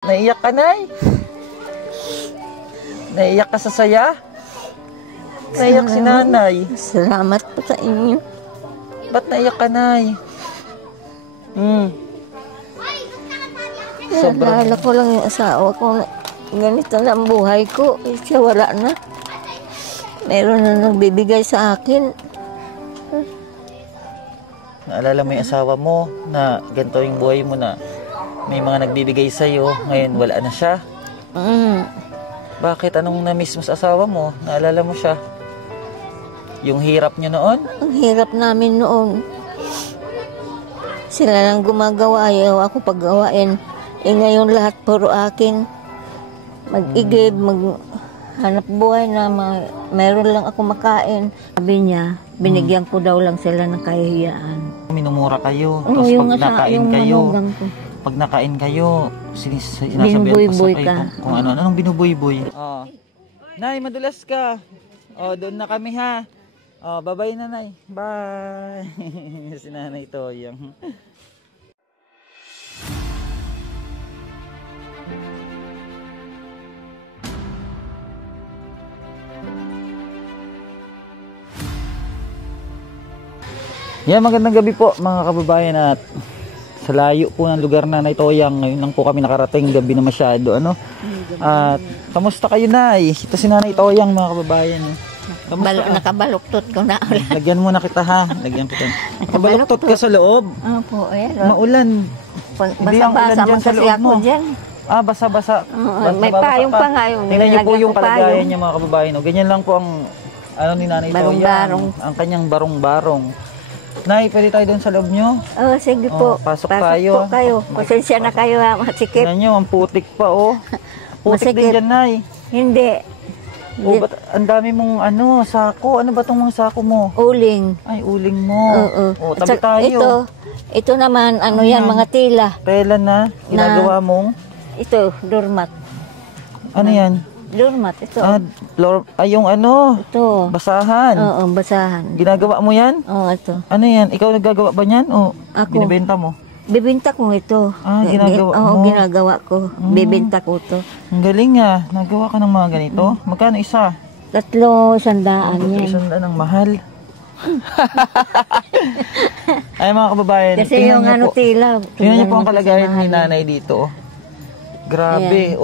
Naiyak ka, Nay? Naiyak ka sa saya? Naiyak si Nanay. Salamat po sa inyo. Ba't naiyak ka, Nay? Naalala ko lang yung asawa ko. Ganito na ang buhay ko. Siya wala na. Meron na nagbibigay sa akin. Naalala mo yung asawa mo na ganito yung buhay mo na may mga nagbibigay sa'yo, ngayon wala na siya? Bakit? Anong na-miss mo sa asawa mo? Naalala mo siya? Yung hirap niyo noon? Ang hirap namin noon. Sila lang gumagawa, ayaw ako paggawain. Ngayon lahat puro akin. Mag-igib, maghanap buhay na meron lang ako makain. Sabi niya, binigyan ko daw lang sila ng kahiyaan. Minumura kayo, tapos pag nakain kayo, sinasabihan binubuy-buy pa ka. Kung anong binubuy-buy. Nay, madulas ka. Doon na kami ha. Bye-bye na, Nay. Bye. Si Nanay Toyang. Yan, magandang gabi po mga kababayan, at sa layo po ng lugar na Nanay Toyang, ngayon lang po kami nakarating, gabi na masyado, ano? At kamusta kayo, Nay? Ito si Nanay Toyang, mga kababayan. Nakabaluktot ko na. Lagyan mo na kita ha. Lagyan kita. Nakabaluktot ka sa loob. Opo, ayan. Maulan. Basa-basa man kasi ako dyan. Basa-basa. May payong pa nga yung tingnan niyo po yung kalagayan niya, mga kababayan. Ganyan lang po ang ni Nanay Toyang. Ang kanyang barong-barong. Nay, pwede tayo doon sa loob nyo? Sige po. Pasok tayo. Po kayo. Pasensya na kayo ha, masikip. Tingnan nyo, ang putik pa Putik din dyan, Nay. Hindi. Ba't ang dami mong sako? Ano ba itong mga sako mo? Uling. Ay, uling mo. Tabi tayo. Ito naman, yan, mga tila. Tela na, ginagawa mong? Ito, doormat. Ano yan? Doormat, ito. Yung ito. Basahan. Oo, basahan. Ginagawa mo yan? Oo, ito. Ano yan? Ikaw naggagawa ba yan? O ako. Binibenta mo? Bibenta ko ito. Ginagawa mo? Oo, ginagawa ko. Bibenta ko ito. Ang galing nagawa ka ng mga ganito? Magkano isa? 300 yan. 300 ang mahal. Ay, mga kababayan, kasi yung tila. Tingnan niyo po ang kalagayan ni Nanay dito. Grabe,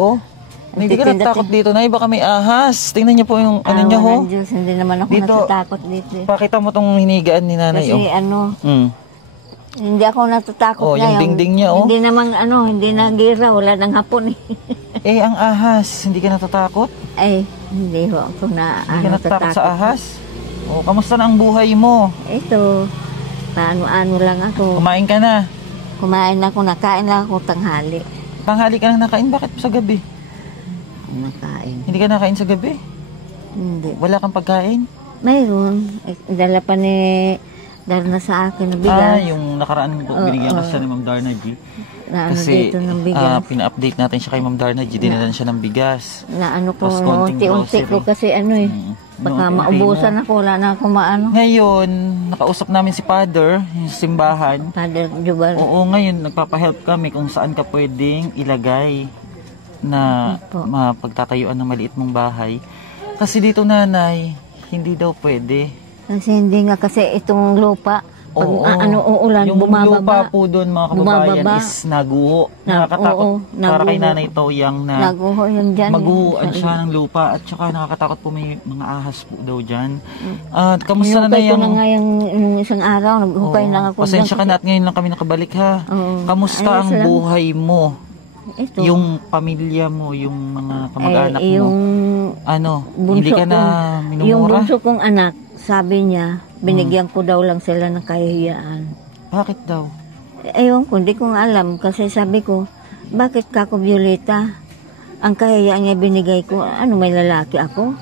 Hindi ka natakot dito, Nay. Baka may ahas. Tingnan niyo po yung niya, Diyos, hindi naman ako natatakot dito. Pakita mo tong hinigaan ni Nanay, kasi hindi ako natatakot yung dingding niya, Hindi naman, hindi nagira. Wala nang hapon, ang ahas, hindi ka natatakot? Hindi ako na, hindi ka natatakot sa ahas? Kamusta na ang buhay mo? Ito, paano-ano lang ako. Kumain ka na? Kumain ako, nakain lang ako tanghali. Tanghali ka lang nakain? Bakit sa gabi? Nakain. Hindi ka nakain sa gabi? Hindi. Wala kang pagkain? Mayroon. Dala pa ni Darna sa akin na bigas. Yung nakaraan binigyan ka siya ni Ma'am Darna G. Kasi dito ng bigas. pina-update natin siya kay Ma'am Darna G. Dinalan siya ng bigas. Ko, unti-unti ko kasi baka maubusan ako. Wala na ako maano. Ngayon, nakausap namin si Father, yung simbahan. Father Jubal. Oo, ngayon nagpapahelp kami kung saan ka pwedeng ilagay na mapagtatayuan ng maliit mong bahay. Kasi dito, Nanay, hindi daw pwede. Kasi hindi nga kasi itong lupa, pag uulan, yung bumababa. Yung lupa po doon, mga kababayan, is naguho. Nakakatakot para kay Nanay Toyang na naguho yun dyan. Maguhuan siya ng lupa, at saka nakakatakot po, may mga ahas po daw dyan. At kamusta na yung... Hinukay ko na nga yung isang araw, naghukay lang ako. Pasensya ka na at ngayon lang kami nakabalik ha. Kamusta ang buhay mo? Ito. Yung pamilya mo, yung mga kamag-anak mo, hindi ka na minumura? Yung bunso kong anak, sabi niya, binigyan ko daw lang sila ng kahiyaan. Bakit daw? Ewan ko, hindi ko nga alam. Kasi sabi ko, bakit kako Violeta? Ang kahiyaan niya binigay ko, may lalaki ako?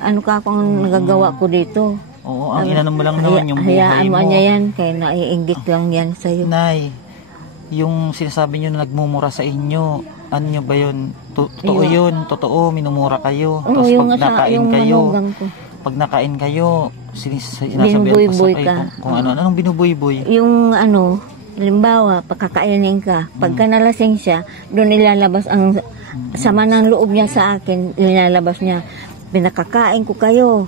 Ano ka akong nagagawa ko dito? Oo, ang inanong mo lang naman yung buhay mo. Hayaan mo niya yan, kaya naiinggit lang yan sa'yo. Nay, yung sinasabi nyo na nagmumura sa inyo, ano nyo ba yun? Totoo yun, totoo, minumura kayo. Tapos pag nakain kayo, pag nakain kayo, sinasabihan binubuy-buy ka. Kung anong binubuy-buy? Yung Halimbawa, pagkakainin ka, pagka nalasing siya, doon nilalabas ang sama ng loob niya sa akin, nilalabas niya, pinakakain ko kayo.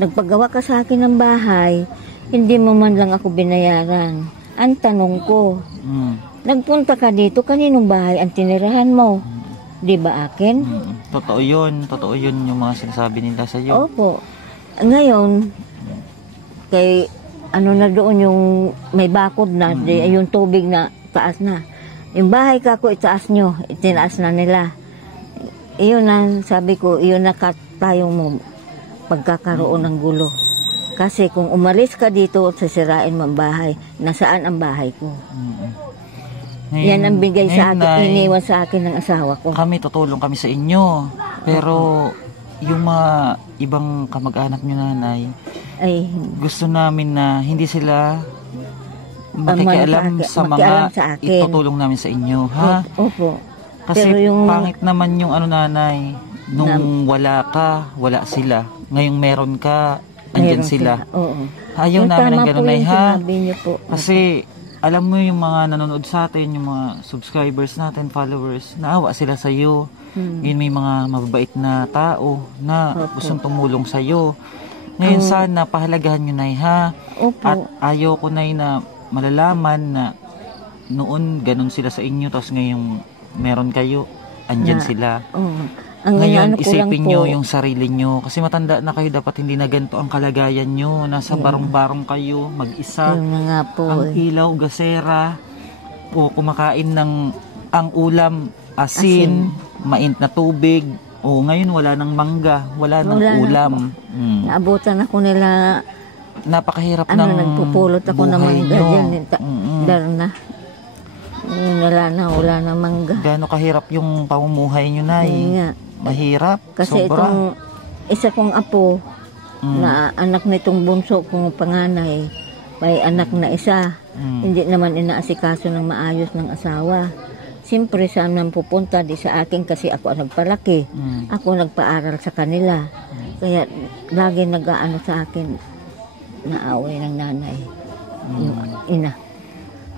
Nagpagawa ka sa akin ng bahay, hindi mo man lang ako binayaran. Ang tanong ko, nagpunta ka dito, kaninong bahay ang tinirahan mo? Di ba akin? Totoo yun yung mga sinasabi nila sa iyo. Opo. Ngayon, kay ano na doon yung may bakod na, yung tubig na taas na. Yung bahay ka ko, itaas nyo, itinaas na nila. Iyon ang sabi ko, iyon na tayo mo pagkakaroon ng gulo. Kasi kung umalis ka dito, sasirain mo ang bahay. Nasaan ang bahay ko? Ngayon, yan ang bigay sa akin, iniwan sa akin ng asawa ko. Kami, tutulong kami sa inyo. Pero yung mga ibang kamag-anak nyo, nanay, ay gusto namin na hindi sila makikialam sa mga itutulong namin sa inyo, ha? Opo. Kasi yung pangit naman yung ano, nanay, nung wala ka, wala sila. Ngayong meron ka, andyan sila. Oo. Ayaw namin ng ganun, nay, ha? Po. Kasi alam mo yung mga nanonood sa atin, yung mga subscribers natin, followers, naawa sila sa iyo. Yun, may mga mababait na tao na gustong tumulong sa iyo. Ngayon sana pahalagahan nyo, nay, ha? At ayaw ko, nay, na malalaman na noon ganun sila sa inyo, tapos ngayong meron kayo, andyan sila. Ngayon isipin nyo yung sarili nyo, kasi matanda na kayo, dapat hindi na ganito ang kalagayan nyo. Nasa barong-barong kayo, mag-isa, ang ilaw, gasera, o kumakain ng ang ulam, asin, mainit na tubig. O ngayon wala nang mangga, wala nang ulam. Naabutan ako nila. Napakahirap ng nagpupulot ako ng mangga dyan. Darna. Wala na mangga. Gaano kahirap yung pamumuhay nyo, nay? Mahirap, kasi sobra. Itong isa kong apo, na anak nitong bunso kong panganay, may anak na isa. Hindi naman inaasikaso ng maayos ng asawa. Siyempre, saan nang pupunta? Di sa akin kasi ako ang nagpalaki. Ako nagpaaral sa kanila. Kaya lagi nag-aano sa akin, naaway ng nanay. Yung ina.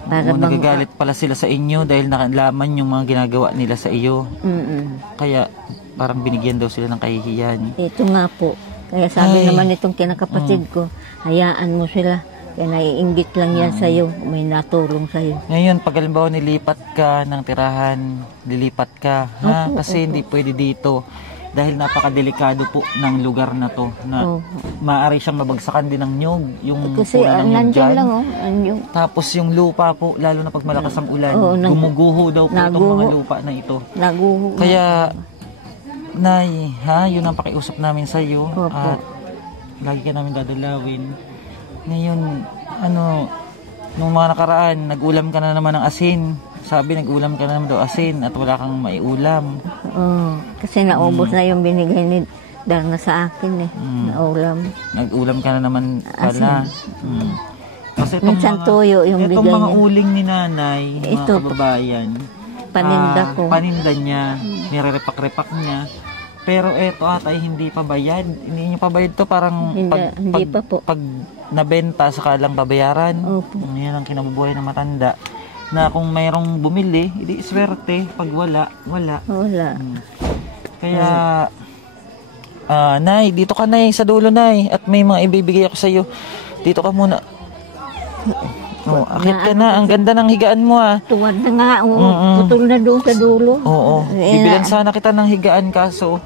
Para nagagalit pala sila sa inyo dahil nakalaman yung mga ginagawa nila sa iyo. Kaya parang binigyan daw sila ng kahihiyan. Ito nga po. Kaya sabi naman itong kinakapatid ko, hayaan mo sila. Kaya naiinggit lang yan sa'yo. May natulong sa'yo. Ngayon, pag halimbawa nilipat ka ng tirahan, lilipat ka, ha? Kasi hindi pwede dito. Dahil napakadelikado po ng lugar na to. Na maaari siyang mabagsakan din ng nyog. Yung kasi nandiyan lang, anyog. Tapos yung lupa po, lalo na pag malakas ang ulan, gumuguho daw po itong mga lupa na ito. Naguho. Kaya, nay, ha? Yun ang pakiusap namin sa'yo. At lagi ka namin dadalawin. Ngayon, nung mga nakaraan, nag-ulam ka na naman ng asin. Sabi, nag-ulam ka na naman daw asin at wala kang maiulam. Kasi naubos na yung binigay ni Darna sa akin na ulam. Nag-ulam ka na naman pala. Kasi minsan tuyo yung bigay niya. Itong mga uling ni nanay, mga kababayan, paninda ko. Paninda niya, nire-repak-repak niya. Pero eto ay hindi pa bayad. Hindi niyo pa bayad to, parang hindi pa po. Pag nabenta saka lang babayaran. Yan ang kinabubuhay ng matanda. Na kung mayroong bumili, hindi swerte. Pag wala. Kaya nay, dito ka, nay, sa dulo, nay. At may mga ibibigay ako sa iyo. Dito ka muna. Akit ka na. Ang ganda ng higaan mo, ha. Tuwad na nga. Putol na doon sa dulo. Oo. Bibilan sana kita ng higaan, kaso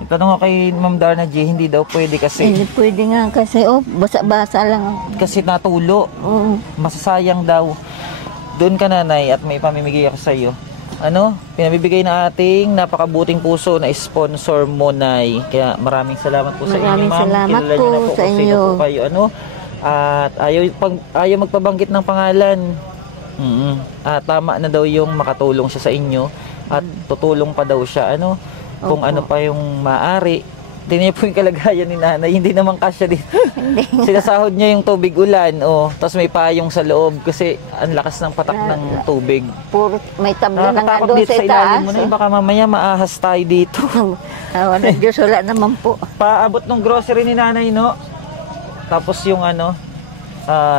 itanong ako kay Ma'am Darna J, hindi daw pwede kasi. Hindi pwede nga kasi, basa-basa lang. Kasi natulo. Masasayang daw. Doon ka, nanay, at may pamimigay ako sa iyo. Pinabibigay na ating napakabuting puso na sponsor mo, nay. Kaya maraming salamat po sa inyo, ma'am. Maraming salamat po sa inyo. Po kayo, at ayaw magpabanggit ng pangalan. Tama na daw yung makatulong siya sa inyo at tutulong pa daw siya kung ano pa yung maaari. Tingnan po yung kalagayan ni nanay, hindi naman kasya dito. Sinasahod niya yung tubig ulan, tapos may payong sa loob kasi ang lakas ng patak ng tubig. Puro may tabla na nga doon sa itaas. Baka mamaya maahas tayo dito. Wala, Diyos, wala naman po. Paabot ng grocery ni nanay, no? Tapos yung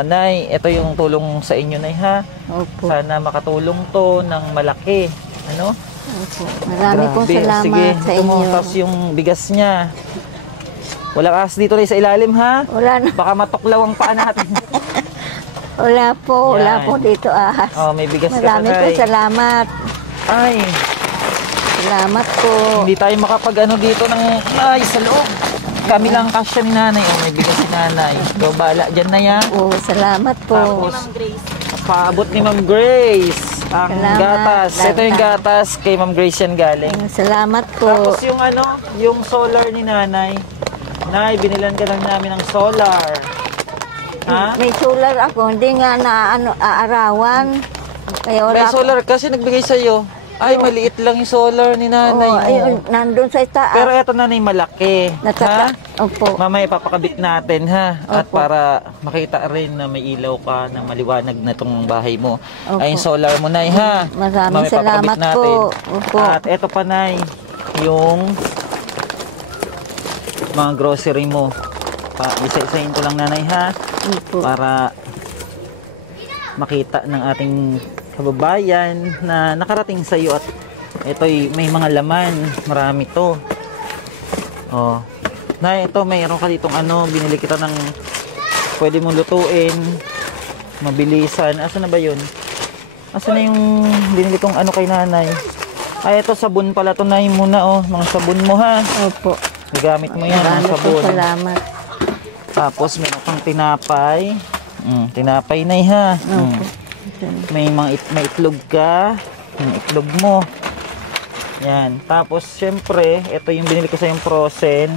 Nay, ito yung tulong sa inyo, Nay, ha? Opo. Sana makatulong to ng malaki. Ano? Opo. Marami pong Grabe. salamat Sige, sa ito mo, inyo. tapos yung bigas niya. Walang ahas dito rin sa ilalim, ha? Wala na. Baka matuklaw ang paa natin. Wala po. Wala Yan. po dito ahas. Oh, may bigas ka Marami pa, po Nay. salamat. Ay, Salamat po. hindi tayo makapag-ano dito ng ay sa loob. Kami lang kasya ni nanay. Oh, may bigas si nanay. So, bala dyan na yan. Oo, salamat po. Tapos, paabot ni Ma'am Grace ang Salamat. gatas. Ito yung gatas kay Ma'am Grace yan galing. Salamat po. Tapos yung ano, yung solar ni nanay. Nay, binilan ka lang namin ng solar. Ha? May solar ako, hindi nga na aarawan. Kaya wala May solar kasi nagbigay sa'yo. Ay, maliit lang yung solar ni nanay. Oo, Oh, ayun, nandun sa itaas. Pero eto nanay, malaki. Ha? Opo. Mamaya papakabit natin ha. At Opo. para makita rin na may ilaw ka na maliwanag na itong bahay mo. Opo. Ay, yung solar mo nay ha. Maraming Mamaya salamat papakabit natin. po. Opo. At eto pa nay, yung mga grocery mo. Isa-isahin ko lang nanay ha. Opo. Para makita ng ating kababayan na nakarating sa iyo at ito'y may mga laman, marami to. Oh. Na ito mayroon ka ditong ano, binili kita ng pwede mong lutuin, mabilisan. Asan na ba 'yun? Asan na yung binili kong ano kay nanay? Ay ito sabon pala to nay muna oh, mga sabon mo ha. Opo. Gagamit mo 'yan Marami mga po sabon. salamat. Tapos meron kang tinapay. Tinapay nay ha. Opo. May itlog ka. Yung itlog mo. Yan. Tapos, syempre, ito yung binili ko sa yung frozen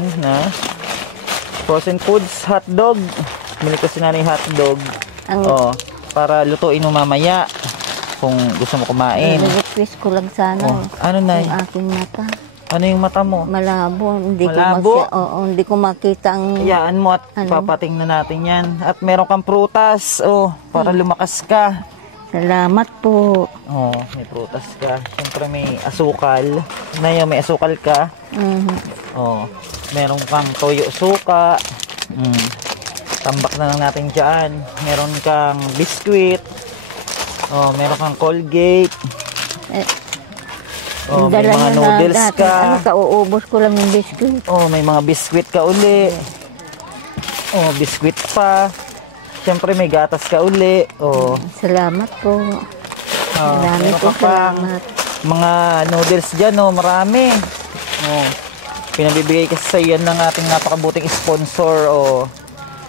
foods, hotdog. Binili ko si nanay hotdog. Para lutuin mo mamaya. Kung gusto mo kumain. Request ko lang sana. Ano nay? Yung aking mata. Ano yung mata mo? Malabo. Malabo? Hindi ko makita ang... Hayaan mo at papating na natin yan. At meron kang prutas. Para lumakas ka. Salamat po. May prutas ka. Siyempre may asukal. Ngayon may asukal ka. Meron kang toyo suka. Tambak na lang natin dyan. Meron kang biskwit. Meron kang Colgate. May mga noodles ka. Uubos ko lang yung biskwit. May mga biskwit ka uli. Biskwit pa. Siyempre may gatas ka uli. Salamat po. Marami po salamat. Mga noodles dyan, marami. Pinabibigay kasi sa yan ng ating napakabuting sponsor.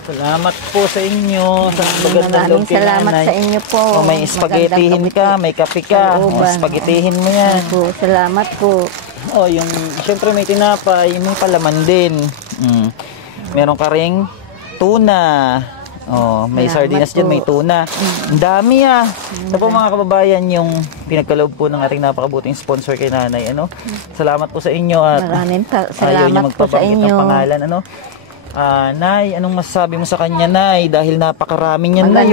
Salamat po sa inyo. Sa magandang loob kay salamat nanay. sa inyo po. May spaghettihin ka, may kape ka. Spaghettihin mo yan. Po, salamat po. Yung, siyempre may tinapay, may palaman din. Meron ka ring tuna. May sardinas dyan, may tuna. Ang dami Ito po mga kababayan, yung pinagkaloob po ng ating napakabuting sponsor kay nanay. Salamat po sa inyo at maraming ayaw niyo salamat po sa magpabanggit inyo. ng pangalan. Nay, anong masasabi mo sa kanya, Nay? Dahil napakarami niyan, Nay.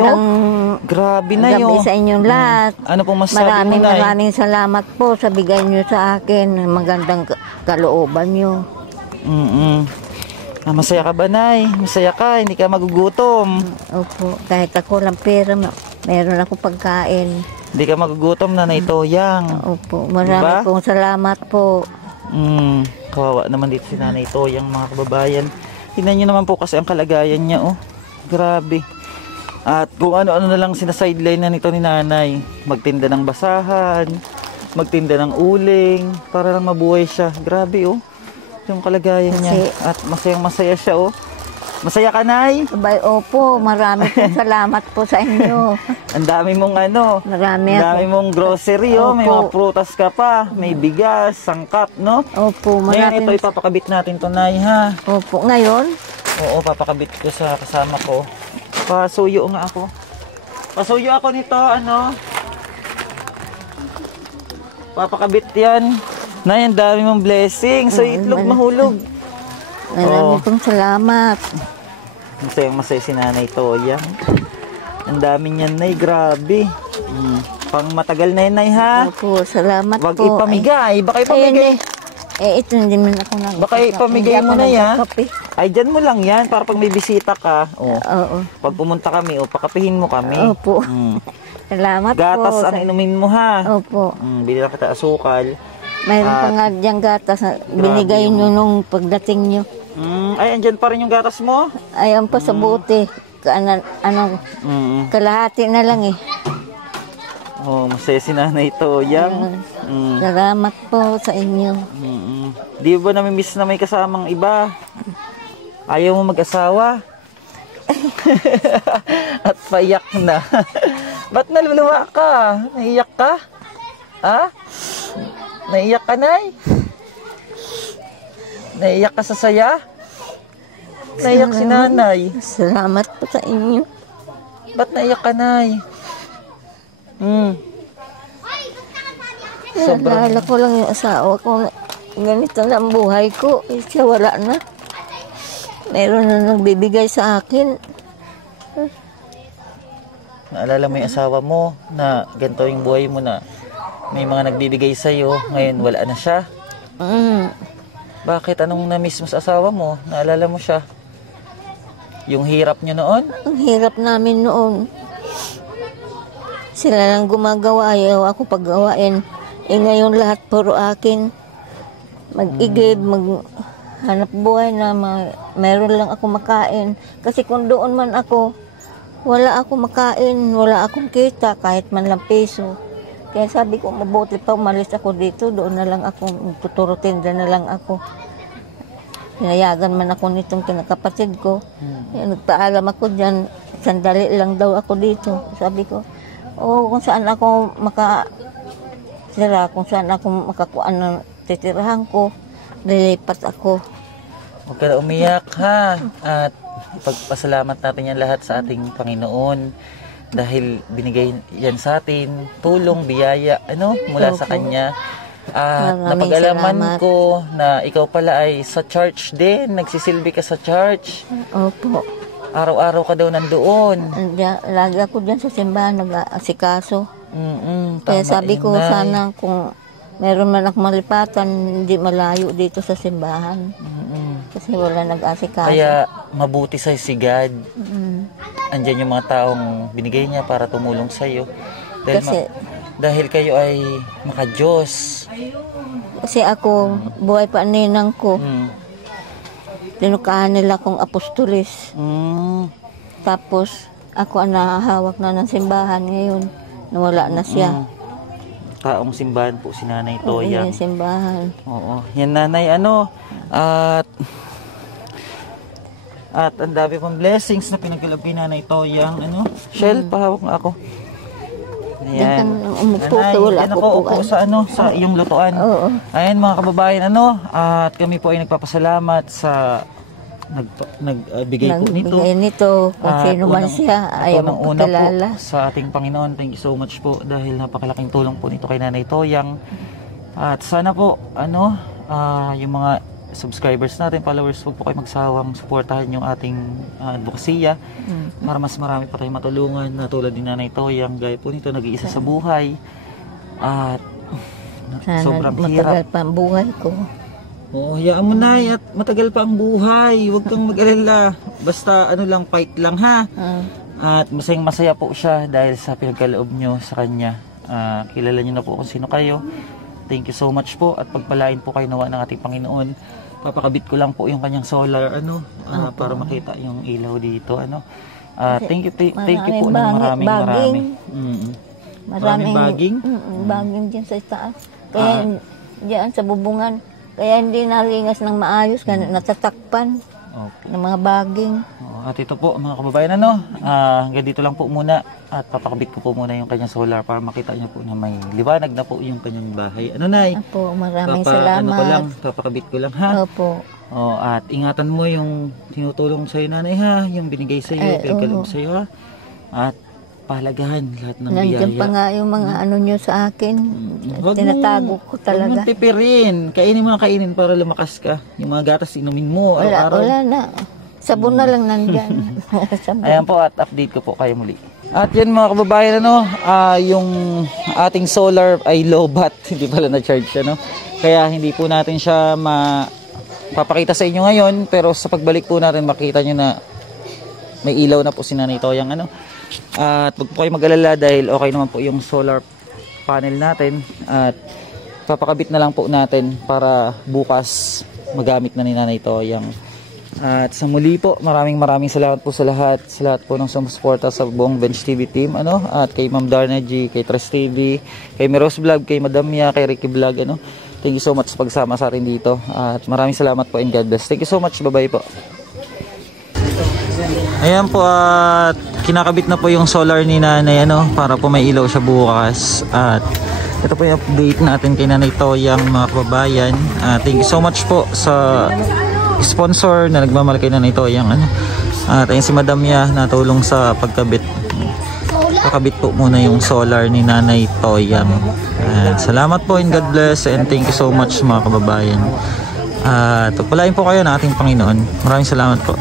Grabe na gabi sa inyong lahat. Ano pong masasabi mo, Nay? Maraming salamat po sa bigay niyo sa akin. Magandang kalooban niyo. Masaya ka ba, Nay? Masaya ka, hindi ka magugutom. Opo, kahit ako lang pera, meron ako pagkain. Hindi ka magugutom, Nanay Toyang. Opo, marami pong salamat po. Kawawa naman dito si Nanay Toyang, mga kababayan. Tingnan nyo naman po kasi ang kalagayan niya, grabe. At kung ano-ano na lang sinasideline na nito ni nanay. Magtinda ng basahan, magtinda ng uling, para lang mabuhay siya. Grabe, yung kalagayan niya. At masayang masaya siya, Masaya ka, Nay? Abay, opo, marami pong salamat po sa inyo. Ang dami mong Marami mong grocery, may mga prutas ka pa, may bigas, sangkap, no? Opo, Ngayon, ito ipapakabit natin to, Nay, ha? Opo, ngayon? Oo, papakabit ko sa kasama ko. Pasuyo nga ako. Pasuyo ako nito, papakabit yan. Nay, ang dami mong blessing. So, itlog mahulog. Marami pong salamat. Masayang masaya si Nanay Toya. Ang dami niyan, Nay. Grabe. Pang matagal na yan, Nay, ha? Opo, salamat Wag po. ipamigay. Baka ipamigay. Ito hindi man ako Baka ipamigay mo na yan. Kape. Ay, dyan mo lang yan para pag may bisita ka. Oh. Oo. Pag pumunta kami, pakapihin mo kami. Opo. Salamat po. Gatas ang inumin mo ha. Opo. Bili lang kita asukal. Mayroon pa nga diyang gatas na binigay nyo nung pagdating nyo. Ay, andyan pa rin yung gatas mo? Ayan pa sa buti. Kalahati na lang eh. Masaya si Nanay Toyang. Salamat po sa inyo. Di ba namimiss na may kasamang iba? Ayaw mo mag-asawa? At paiyak na. Ba't naluluwa ka? Naiyak ka? Ha? Naiyak ka, Nay? Naiyak ka sa saya? Naiyak si Nanay. Salamat po sa inyo. Ba't naiyak ka, Nay? Naalala ko lang yung asawa ko. Ganito na ang buhay ko. Siya wala na. Meron na nagbibigay sa akin. Naalala mo yung asawa mo na ganito yung buhay mo na may mga nagbibigay sa'yo. Ngayon wala na siya. Bakit? Anong na-miss mo sa asawa mo? Naalala mo siya? Yung hirap nyo noon? Ang hirap namin noon. Sila lang gumagawa. Ayaw ako paggawain. Ngayon lahat puro akin. Mag-igib, maghanap buhay na meron lang ako makain. Kasi kung doon man ako, wala ako makain, wala akong kita, kahit man lang peso. Kaya sabi ko, mabuti pa umalis ako dito, doon na lang ako, tuturo tinda na lang ako. Pinayagan man ako nitong kinakapatid ko. Nagpaalam ako dyan, sandali lang daw ako dito. Sabi ko, kung saan ako kung saan ako makakuan ng titirahan ko, lilipat ako. Huwag ka na umiyak ha. At ipagpasalamat natin yan lahat sa ating Panginoon. Dahil binigay yan sa atin, tulong, biyaya, mula sa Kanya. At napag-alaman ko na ikaw pala ay sa church din. Nagsisilbi ka sa church. Opo. Araw-araw ka daw nandoon. Lagi ako dyan sa simbahan, nag-aasikaso. Kaya sabi ko, sana kung meron man ako malipatan, hindi malayo dito sa simbahan. Kasi wala nag-asikaso. Kaya mabuti sa'yo si God. Andyan yung mga taong binigay niya para tumulong sa'yo. Dahil kayo ay maka-Diyos. Kasi ako, buhay pa ninang ko. Tinukahan nila akong apostolis. Tapos, ako ang nahahawak na ng simbahan ngayon. Nawala na siya. Taong simbahan po si Nanay Toyang. Oo, simbahan. Oo. Yan, Nanay, at ang dami pang blessings na pinagkalab kay Nanay Toyang. Shell, pahawak nga ako. Ayan. Nanay, yan ako upo sa iyong lutuan. Ayan mga kababayan, at kami po ay nagpapasalamat sa nagbigay po nito. Nagbigay nito, kung sino man siya, ayaw magpakilala. Sa ating Panginoon, thank you so much po dahil napakalaking tulong po nito kay Nanay Toyang. At sana po, yung mga subscribers natin, followers, huwag po kayo magsawang suportahan yung ating advokasya para mas marami pa tayong matulungan na tulad ni Nanay Toyang. Gaya po nito, nag-iisa sa buhay at sobrang hirap. Matagal pa ang buhay ko. Oo, hayaan mo na at matagal pa ang buhay. Huwag kang mag-alala. Basta lang, fight lang ha. At masayang masaya po siya dahil sa pinagkaloob nyo sa kanya. Kilala nyo na po kung sino kayo. Thank you so much po at pagpalain po kayo nawa ng ating Panginoon. Papakabit ko lang po yung kanyang solar para makita yung ilaw dito. Thank you po ng maraming. Maraming baging? Baging dyan sa taas. Kaya dyan sa bubungan. Kaya hindi nalingas ng maayos, kaya natatakpan ng mga baging. At ito po mga kababayan, hanggang dito lang po muna at papakabit ko po muna yung kanyang solar para makita niyo po na may liwanag na po yung kanyang bahay. Nay? Opo, maraming salamat. Papakabit ko lang ha. Opo. At ingatan mo yung tinutulong sa'yo, Nanay ha, yung binigay sa'yo, pinagkaloob sa'yo ha. At pahalagahan lahat ng biyaya. Nandiyan pa nga yung mga nyo sa akin. Tinatago ko talaga. Huwag mong tipirin. Kainin mo na kainin para lumakas ka. Yung mga gatas inumin mo araw-araw. Wala na. Sabon na lang nandyan. Ayan po at update ko po kayo muli. At yan mga kababayan, yung ating solar ay low bat. Hindi pala na-charge, Kaya hindi po natin siya papakita sa inyo ngayon, pero sa pagbalik po natin makita nyo na may ilaw na po si Nanay Toyang ano. At wag po kayo mag-alala dahil okay naman po yung solar panel natin at papakabit na lang po natin para bukas magamit na ni Nanay Toyang. At sa muli po, maraming salamat po sa lahat po ng sumusuporta sa buong Bench TV team ano, at kay Ma'am Darna G, kay Tres TV, kay Miros Vlog, kay Madam Mia, kay Ricky Vlog ano. Thank you so much sa pagsama sa atin dito at maraming salamat po and God bless. Thank you so much, bye-bye po. Ayan po at kinakabit na po yung solar ni Nanay ano, para po may ilaw siya bukas. At ito po yung update natin kay Nanay Toyang mga kababayan. Thank you so much po sa sponsor na nagmamahal kay Nanay Toyang ano. At ayun si Madam Mia natulong sa pagkabit. Pakabit po muna yung solar ni Nanay Toyang. Salamat po and God bless and thank you so much mga kababayan. Pagpalain po kayo ng ating Panginoon. Maraming salamat po.